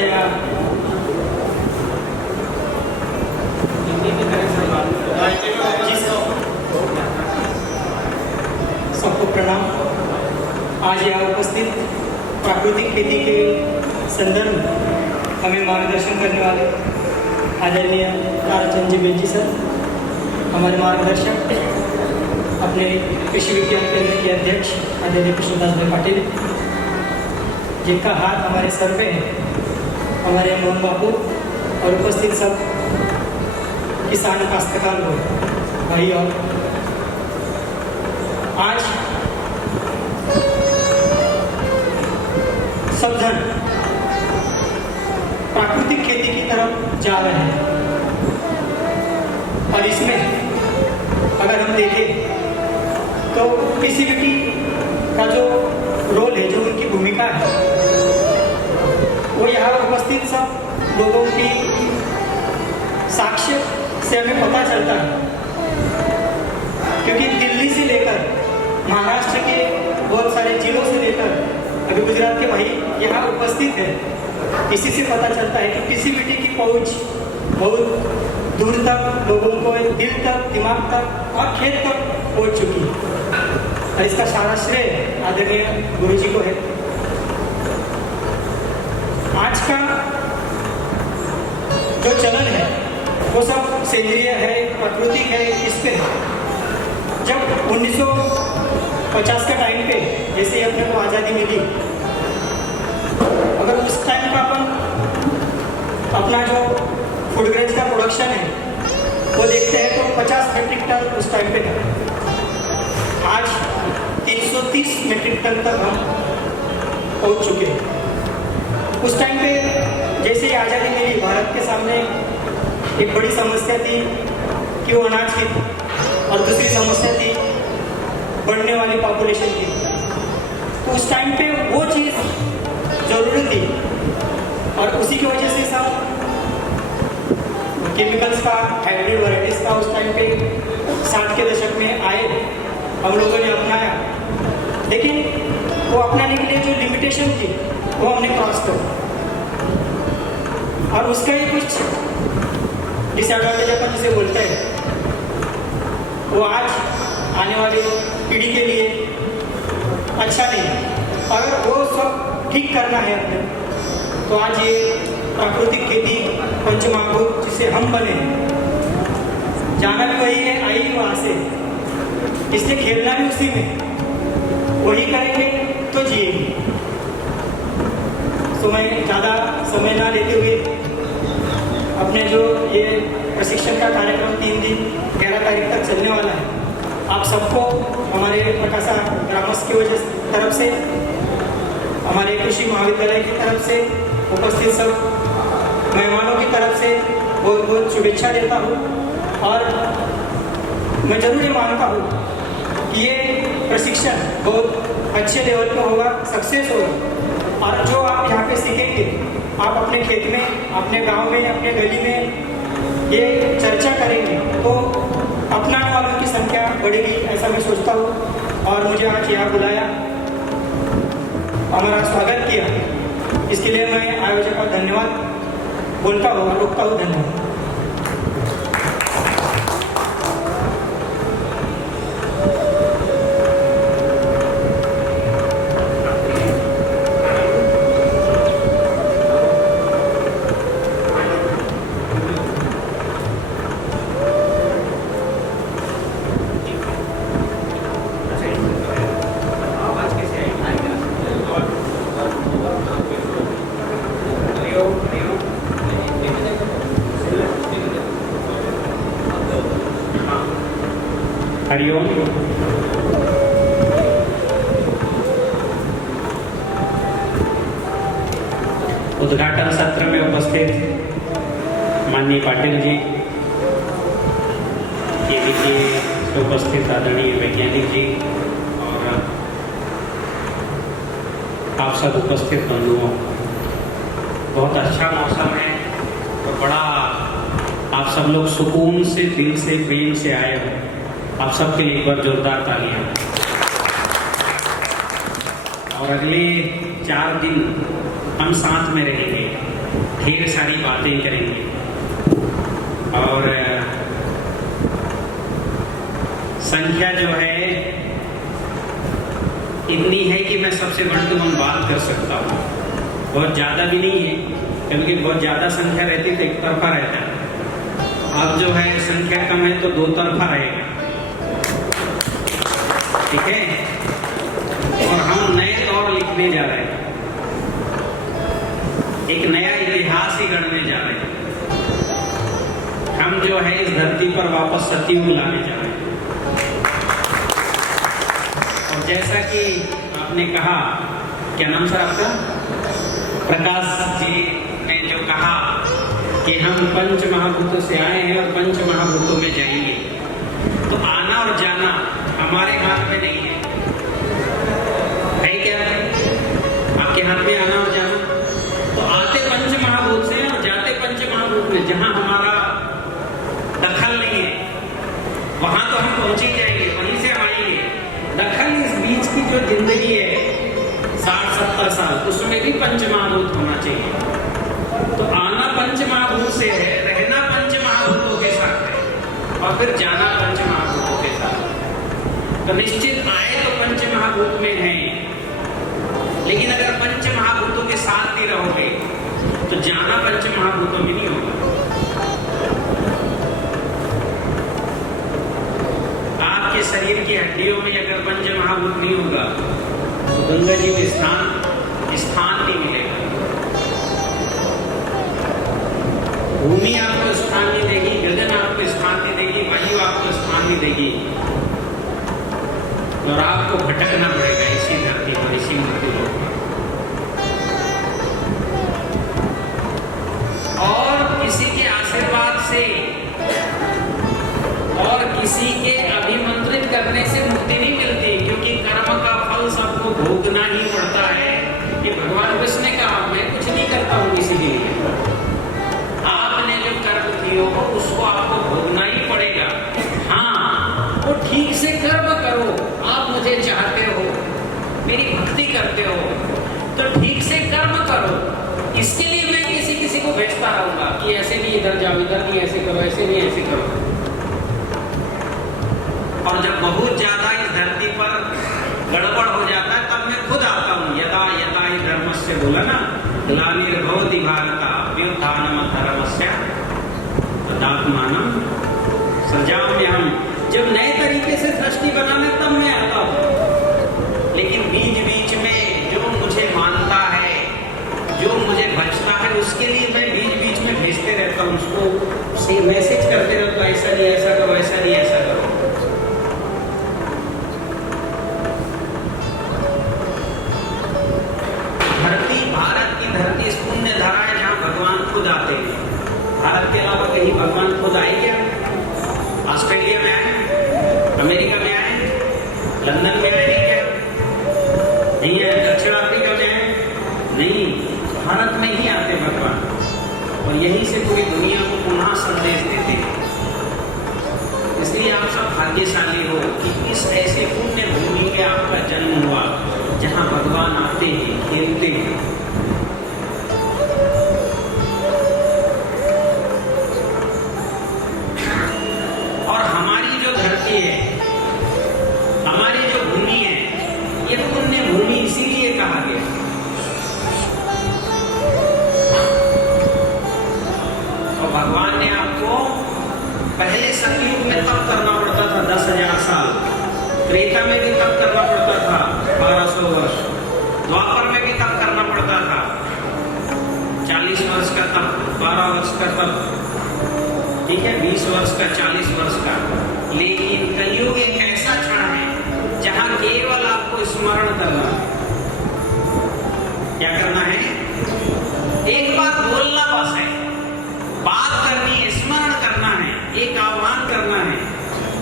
या सबको प्रणाम। आज यहाँ उपस्थित प्राकृतिक खेती के संदर्भ में हमें मार्गदर्शन करने वाले आदरणीय ताराचंद जी बेल जी सर, हमारे मार्गदर्शक अपने कृषि विज्ञान केंद्र के अध्यक्ष आदरणीय कृष्णदास भाई पाटिल, जिनका हाथ हमारे सर पे है, हमारे मोहन बाबू और उपस्थित सब किसान काश्तकार लोग भाई। और आज सब जन प्राकृतिक खेती की तरफ जा रहे हैं और इसमें अगर हम देखें तो पीसीबीटी का जो रोल है, जो उनकी भूमिका है, वो यहाँ उपस्थित सब लोगों की साक्ष्य से हमें पता चलता है। क्योंकि दिल्ली से लेकर महाराष्ट्र के बहुत सारे जिलों से लेकर अभी गुजरात के भाई यहाँ उपस्थित है, इसी से पता चलता है कि पीसीबीटी की पहुँच बहुत दूर तक, लोगों को दिल तक, दिमाग तक और खेत तक पहुँच चुकी है। और इसका सारा श्रेय आदरणीय गुरु जी को है। आज का जो चलन है वो सब सेंद्रीय है, प्राकृतिक है, इस पे जब 1950 के टाइम पे जैसे अपने को आज़ादी मिली, अगर उस टाइम का अपन अपना जो फूड ग्रेन्स का प्रोडक्शन है वो देखते हैं तो 50 मेट्रिक टन उस टाइम पे था। आज 330 मेट्रिक टन तक हम पहुंच चुके हैं। उस टाइम पे जैसे ही आज़ादी मिली, भारत के सामने एक बड़ी समस्या थी कि वो अनाज की, और दूसरी समस्या थी बढ़ने वाली पॉपुलेशन की। तो उस टाइम पे वो चीज़ ज़रूरी थी और उसी की वजह से सब केमिकल्स का, हाइब्रिड वैराइटीज़ का उस टाइम पे 60 के दशक में आए, हम लोगों ने अपनाया। लेकिन वो अपनाने के लिए जो लिमिटेशन थी वो हमने क्रॉस कर, और उसका ही कुछ डिसएडवांटेज अपन जिसे बोलते हैं, वो आज आने वाली पीढ़ी के लिए अच्छा नहीं है। अगर वो सब ठीक करना है अपने, तो आज ये प्राकृतिक खेती पंचमहाभूत जिसे हम बने, जाना भी वही है, आई भी वहाँ से, इसलिए खेलना भी उसी में, वही करेंगे तो जिएंगे। तो मैं ज़्यादा समय ना लेते हुए अपने जो ये प्रशिक्षण का कार्यक्रम 3 दिन 11 तारीख तक चलने वाला है, आप सबको हमारे प्रकाशा ग्रामस्थ की वजह तरफ से, हमारे कृषि महाविद्यालय की तरफ से, उपस्थित सब मेहमानों की तरफ से बहुत बहुत शुभेच्छा देता हूँ। और मैं जरूर ये मानता हूँ कि ये प्रशिक्षण बहुत अच्छे लेवल पर होगा, सक्सेस होगा, और जो आप यहाँ पे सीखेंगे आप अपने खेत में, अपने गांव में, अपने गली में ये चर्चा करेंगे तो अपनाने वालों की संख्या बढ़ेगी, ऐसा मैं सोचता हूँ। और मुझे आज यहाँ बुलाया, हमारा स्वागत किया, इसके लिए मैं आयोजक का धन्यवाद बोलता हूँ और रोकता हूँ। धन्यवाद। हरिओम। उद्घाटन सत्र में उपस्थित माननीय पाटिल जी, केवी के उपस्थित आदरणीय वैज्ञानिक जी और आप सब उपस्थित बंधुओं, बहुत अच्छा मौसम है और बड़ा आप सब लोग सुकून से, दिल से, प्रेम से आए हो। आप सबके लिए एक बार जोरदार तालियां। और अगले 4 दिन हम साथ में रहेंगे ढेर सारी बातें करेंगे और संख्या जो है इतनी है कि मैं सबसे बढ़ बात कर सकता हूँ। बहुत ज़्यादा भी नहीं है, क्योंकि बहुत ज़्यादा संख्या रहती तो एक तरफा रहता है। अब जो है संख्या कम है तो दो तरफा रहेगा, ठीक है। और हम नए दौर लिखने जा रहे हैं, एक नया इतिहास ही गढ़ने जा रहे हैं। हम जो है इस धरती पर वापस सतयुग लाने जा रहे हैं। और जैसा कि आपने कहा, क्या नाम सर आपका? प्रकाश जी ने जो कहा कि हम पंच महाभूतों से आए हैं और पंच महाभूतों में जाएंगे, तो आना और जाना हमारे हाथ में नहीं है क्या? आपके हाथ में आना और जाना? तो आते पंच महाभूत से और जाते पंच महाभूत में, जहां हमारा दखल नहीं है वहां तो हम पहुंच ही जाएंगे, वहीं से आएंगे। दखल इस बीच की जो जिंदगी है 60-70 साल, उसमें भी पंच महाभूत होना चाहिए। तो आना पंच महाभूत से है, रहना पंच महाभूतों के साथ है और फिर जाना पंच महाभूतों के साथ। तो निश्चित आए तो पंच महाभूत में है, लेकिन अगर पंच महाभूतों के साथ ही रहोगे तो जाना पंच महाभूतों में नहीं होगा। आपके शरीर की हड्डियों में अगर पंच महाभूत नहीं होगा तो गंगा जी में स्थान नहीं मिलेगा। भूमि आपको स्थान नहीं देगी, गगन आपको स्थान नहीं देगी, वायु आपको स्थान नहीं देगी, और आपको भटकना पड़ेगा इसी धरती पर, इसी मृत्यु लोक पर। और किसी के आशीर्वाद से और किसी के अभिमंत्रित करने से मुक्ति नहीं मिलती, क्योंकि कर्म का फल सबको भोगना ही पड़ता है। कि भगवान कृष्ण ने कहा, मैं कुछ नहीं करता हूं किसी के लिए, आपने जो कर्म किए हो उसको आपको भोगना ही पड़ेगा। हाँ, वो ठीक से कर्म करो। आप मुझे चाहते हो, मेरी भक्ति करते हो, तो ठीक से कर्म करो। इसके लिए मैं किसी को भेजता रहूंगा कि ऐसे नहीं, इधर जाओ, इधर नहीं, ऐसे करो, ऐसे नहीं, ऐसे करो। और जब बहुत ज्यादा इस धरती पर गड़बड़ हो जाता है तब मैं खुद आता हूँ। यदा यदा ही धर्म से बोला ना, ग्लानिर्भवति भारत अभ्युत्थानमधर्मस्य तदात्मानं सृजाम्यहम्। जब नए तरीके से सृष्टि बनाने तब मैं आता हूँ, लेकिन बीच बीच में जो मुझे मानता है, जो मुझे बचता है, उसके लिए मैं बीच बीच में भेजते रहता हूँ, उसको मैसेज करते रहता हूँ, ऐसा नहीं, ऐसा करो, ऐसा नहीं, ऐसा करो। भारत के अलावा कहीं भगवान खुद आए क्या? ऑस्ट्रेलिया में आए, अमेरिका में आए, लंदन में आए क्या? नहीं है। दक्षिण अफ्रीका में आए? नहीं, भारत में ही आते भगवान, और यहीं से पूरी दुनिया को पुनः संदेश देते हैं। इसलिए आप सब भाग्यशाली हो कि इस ऐसे पुण्य भूमि में आपका जन्म हुआ जहां भगवान आते हैं, खेलते हैं। हमारी जो भूमि है ये पुण्य भूमि इसीलिए कहा गया। और भगवान ने आपको पहले सतयुग में तप करना पड़ता था 10,000 साल, त्रेता में भी तप करना पड़ता था 1200 वर्ष, द्वापर में भी तप करना पड़ता था 40 वर्ष का तप, 12 वर्ष का तप, ठीक है, 20 वर्ष का, 40 वर्ष का। लेकिन कलयुग एक ऐसा क्षण है जहां केवल आपको स्मरण करना है। क्या करना है? एक बार बोलना बस है, बात करनी है, स्मरण करना है, एक आह्वान करना है,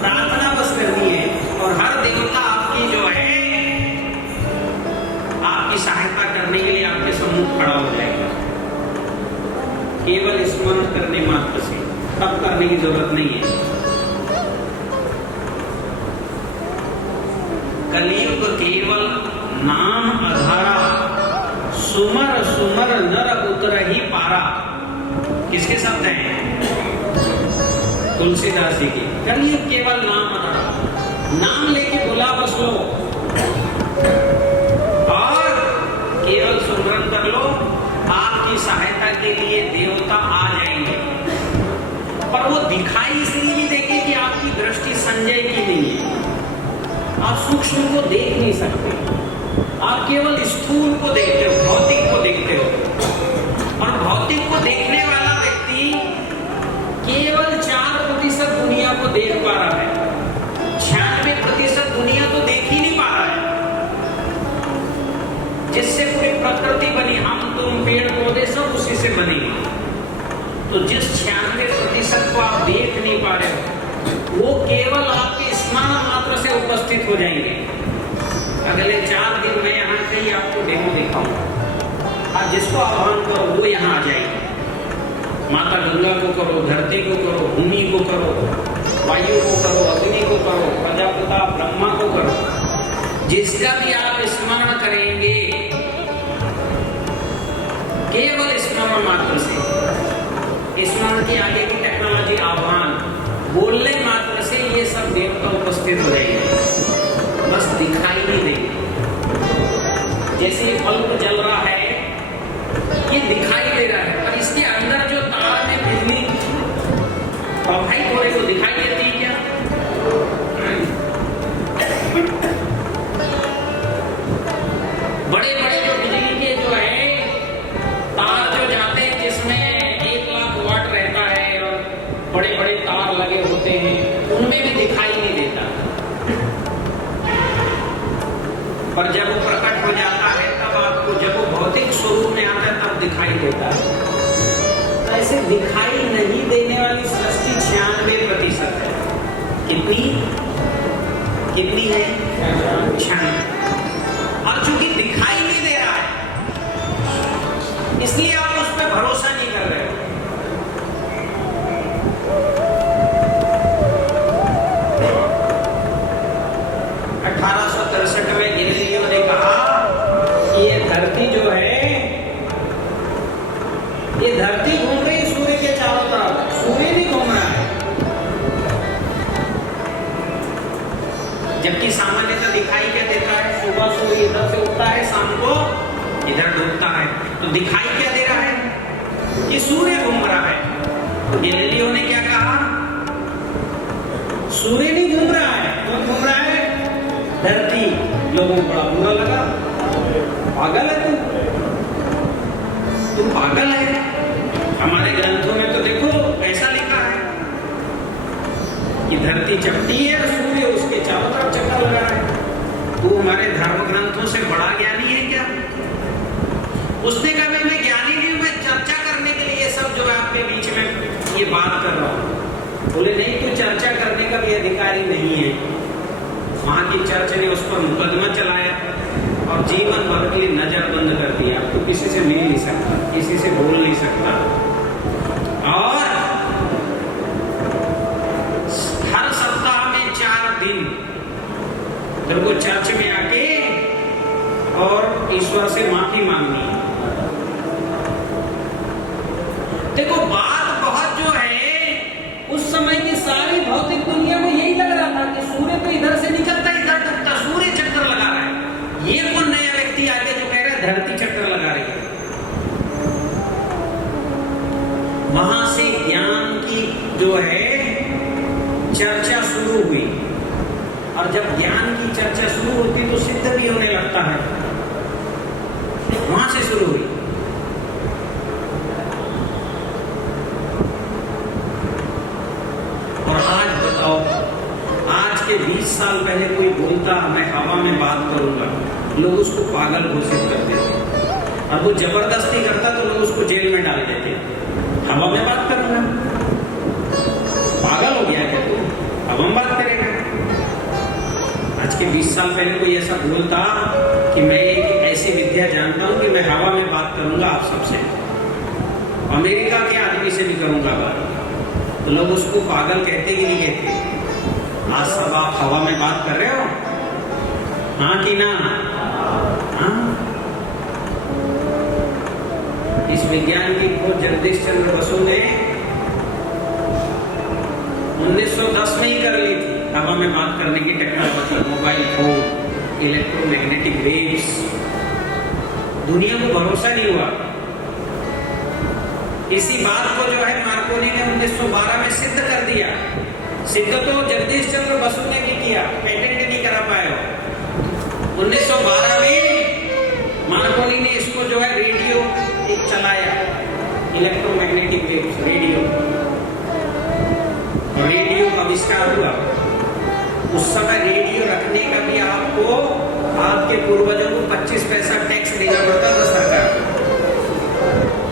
प्रार्थना बस करनी है, और हर देवता आपकी जो है आपकी सहायता करने के लिए आपके सम्मुख खड़ा हो जाएगा। केवल स्मरण करने मात्र से, तब करने की जरूरत नहीं है। कलयुग केवल नाम आधारा, सुमर सुमर नर उतर ही पारा। किसके शब्द हैं? तुलसीदास जी की। कलियुग केवल नाम आधार, नाम लेके बोला बस लो और केवल सुमरन कर लो, आपकी सहायता के लिए देवता आ जाएंगे। पर वो दिखाई इसलिए नहीं देंगे कि आपकी दृष्टि संजय की नहीं है, आप सूक्ष्म को देख नहीं सकते, आप केवल स्थूल को देखते हो, भौतिक को देखते हो। और भौतिक को देखने वाला व्यक्ति केवल 4% दुनिया को देख पा रहा है, 96% दुनिया तो देख ही नहीं पा रहा है। जिससे पूरी प्रकृति बनी, हम तुम पेड़ पौधे सब उसी से बनी। तो जिस 96% को आप देख नहीं पा रहे हो, वो केवल आपके स्मरण मात्र से उपस्थित हो जाएंगे। अगले 4 दिन में यहाँ कहीं आपको डेमो दिखाऊंगा, आज जिसको आह्वान करो वो यहाँ आ जाएंगे। माता गंगा को करो, धरती को करो, भूमि को करो, वायु को करो, अग्नि को करो, प्रजापिता ब्रह्मा को करो, जिसका भी आप स्मरण करेंगे केवल स्मरण मात्र से, स्मरण के आगे की टेक्नोलॉजी आह्वान, बोलने मात्र से ये सब देवता उपस्थित हो जाएंगे, बस दिखाई नहीं देंगे। जैसे बल्ब जल रहा है, ये दिखाई दे रहा है, पर इसके अंदर जो तार में बिजली प्रवाहित हो रही है वो दिखाई देती है क्या? बड़े बड़े जो बिजली के जो है तार जो जाते हैं, जिसमें 1 लाख वाट रहता है और बड़े बड़े तार लगे होते हैं, उनमें भी दिखाई नहीं देता। पर जब वो प्रकट हो जाता है तब आपको, जब वो भौतिक स्वरूप में आता है तब दिखाई देता है। तो ऐसे दिखाई नहीं देने वाली सृष्टि 96% है। कितनी है? 96। और चूंकि दिखाई नहीं दे रहा है, इसलिए आप उस पर भरोसा नहीं कर रहे हो। में गैलीलियो ने कहा कि ये धरती जो है, ये धरती घूम रही है सूर्य के चारों तरफ, सूर्य नहीं घूम रहा है। जबकि सामान्यतः दिखाई क्या देता है? सुबह सूर्य इधर से उगता है, शाम को इधर डूबता है। तो दिखाई क्या दे रहा है? कि सूर्य घूम रहा है। तो गैलीलियो ने क्या कहा? सूर्य नहीं घूम रहा है, कौन घूम रहा है? धरती। लोगों को बड़ा बुरा लगा, पागल है तुम पागल है। हमारे ग्रंथों में तो देखो ऐसा लिखा है कि धरती चपटी है और सूर्य उसके चारों तरफ चक्कर लगा रहा है। तू हमारे धर्म ग्रंथों से बड़ा ज्ञानी है क्या? उसने कहा मैं ज्ञानी नहीं हूं, मैं चर्चा करने के लिए सब जो है आपके बीच में ये बात कर रहा हूं। बोले नहीं, तू चर्चा करने का भी अधिकारी नहीं है। वहां की चर्च ने उस पर मुकदमा चलाया और जीवन भर के लिए नजर बंद कर दिया। तो किसी से मिल नहीं सकता, किसी से बोल नहीं सकता। और हर सप्ताह में 4 दिन जब वो चर्च में आके और ईश्वर से माफी मांगनी है। देखो बात बहुत जो है, उस समय की सारी भौतिक दुनिया में यही लग रहा था कि सूर्य तो इधर से निकलता इधर डूबता, सूर्य चक्कर लगा रहा है। ये कौन नया व्यक्ति आके जो कह रहा है धरती चक्कर लगा रही है? वहां से ज्ञान की जो है चर्चा शुरू हुई, और जब ज्ञान की चर्चा शुरू होती तो सिद्ध भी होने लगता है। वहां से शुरू हुई। और आज बताओ, आज के 20 साल पहले कोई बोलता मैं हवा में बात करूंगा, लोग उसको पागल घोषित करते थे। और वो जबरदस्ती करता तो लोग उसको जेल में डाल देते। हवा में बात करूंगा, पागल हो गया क्या तू? हवा में बात करेगा? आज के 20 साल पहले कोई ऐसा बोलता कि मैं एक ऐसी विद्या जानता हूं कि मैं हवा में बात करूंगा आप सबसे, अमेरिका के आदमी से भी करूंगा बात, तो लोग उसको पागल कहते कि नहीं कहते? आज सब आप हवा में बात कर रहे हो, हाँ कि ना? हाँ। इस विज्ञान की खोज जगदीश चंद्र बसु ने 1910 में ही कर ली थी। हवा में बात करने की technology, mobile phone, electromagnetic waves, दुनिया को भरोसा नहीं हुआ। इसी बात को जो है मार्कोनी ने 1912 में सिद्ध कर दिया। सिद्ध तो जगदीश चंद्र बसु ने भी किया, पेटेंट नहीं करा पाए। 1912 में मार्कोनी ने इसको जो है रेडियो चलाया, इलेक्ट्रोमैग्नेटिक वेव्स, रेडियो का आविष्कार हुआ। उस समय रेडियो रखने का भी आपको आपके पूर्वजों को 25 पैसा टैक्स देना पड़ता था सरकार को।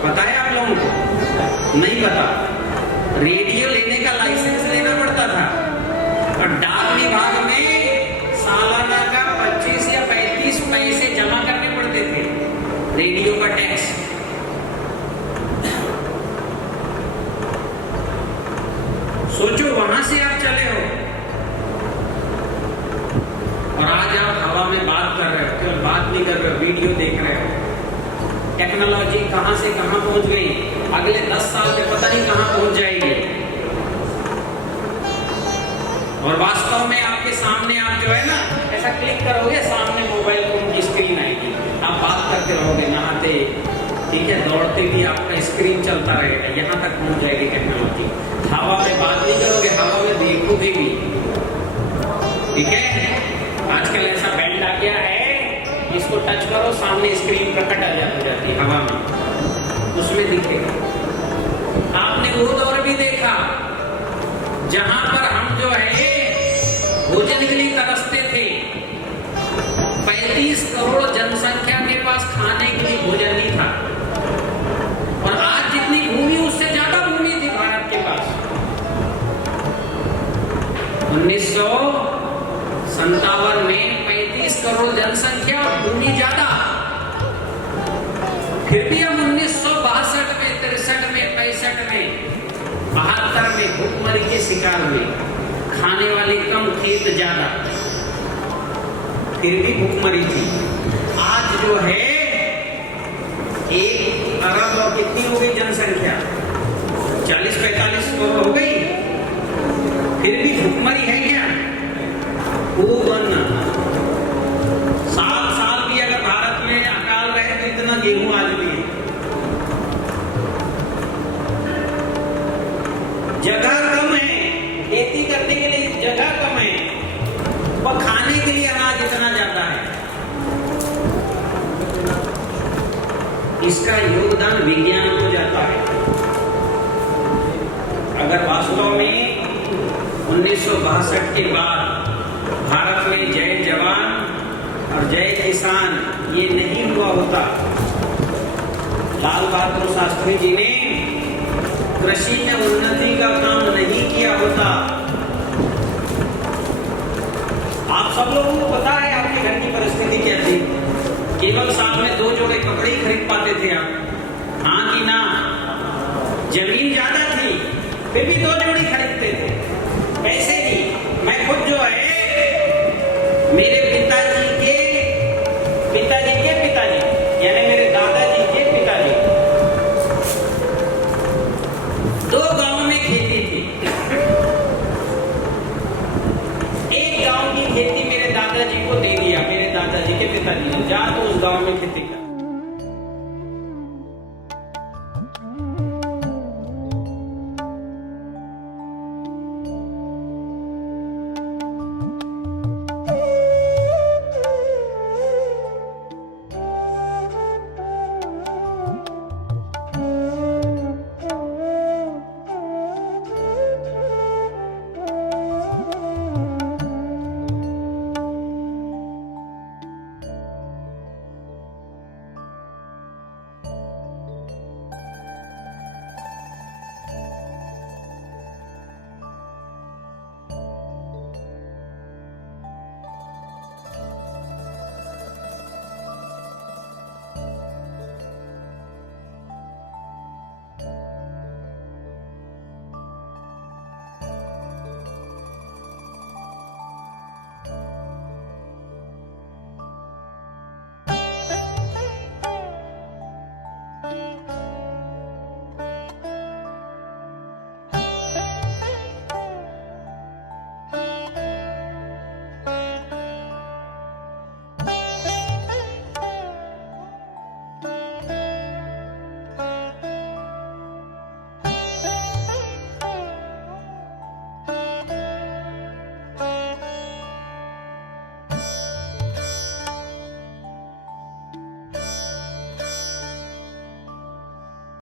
पता है आप लोगों को? नहीं पता। रेडियो लेने का लाइसेंस लेना पड़ता था और डाक विभाग में सालाना का 25 या 35 पैसे जमा करने पड़ते थे रेडियो का टैक्स। सोचो, वहां से आप चले हो और आज आप हवा में बात कर रहे हो, केवल बात नहीं कर रहे हो, वीडियो देख रहे हो। टेक्नोलॉजी कहां से कहां पहुंच गई, अगले 10 साल में पता नहीं कहां पहुंच जाएगी। और वास्तव में आपके सामने आप जो है ना, ऐसा क्लिक करोगे, सामने मोबाइल फोन की स्क्रीन आएगी, आप बात करते रहोगे, नहाते, ठीक है, दौड़ते भी आपका स्क्रीन चलता रहेगा। यहां तक पहुंच जाएगी टेक्नोलॉजी। हवा में बात नहीं करोगे, हवा में देखोगे भी, ठीक है। आजकल ऐसा बैंड आ गया है, इसको टच करो, सामने स्क्रीन प्रकट आ जाती है हवा में, उसमें दिखेगा। आपने वो दौर भी देखा जहां पर हम जो है भोजन के लिए तरसते थे। 35 करोड़ जनसंख्या के पास खाने के लिए भोजन नहीं था, और आज जितनी भूमि उससे ज्यादा भूमि थी भारत के पास। 1957 में 35 करोड़ जनसंख्या और भूमि ज्यादा। फिर भी हम 1962 में, 63 में, 65 में, 72 में भूखमरी के शिकार हुए। खाने वाले कम, खेत ज्यादा, फिर भी भूखमरी थी। आज जो है 1 अरब और कितनी हो गई जनसंख्या, 40-45 करोड़ हो गई, फिर भी भूखमरी है क्या? खूब बनना। 7 साल भी अगर भारत में अकाल रहे तो इतना गेहूं आज भी है। जगह कम है, खेती करने के लिए जगह कम है, और खाने के लिए अनाज इतना ज्यादा है। इसका योगदान विज्ञान को जाता है। अगर वास्तव में 1962 के बाद भारत में जय जवान और जय किसान ये नहीं हुआ होता, लाल बहादुर शास्त्री जी ने कृषि में उन्नति का काम नहीं किया होता। आप सब लोगों को पता है आपके घर की परिस्थिति क्या थी। केवल साल में 2 जोड़े कपड़े ही खरीद पाते थे आप, हाँ कि ना? जमीन ज्यादा थी, फिर भी 2 जोड़ी खरीदते थे, पैसे नहीं।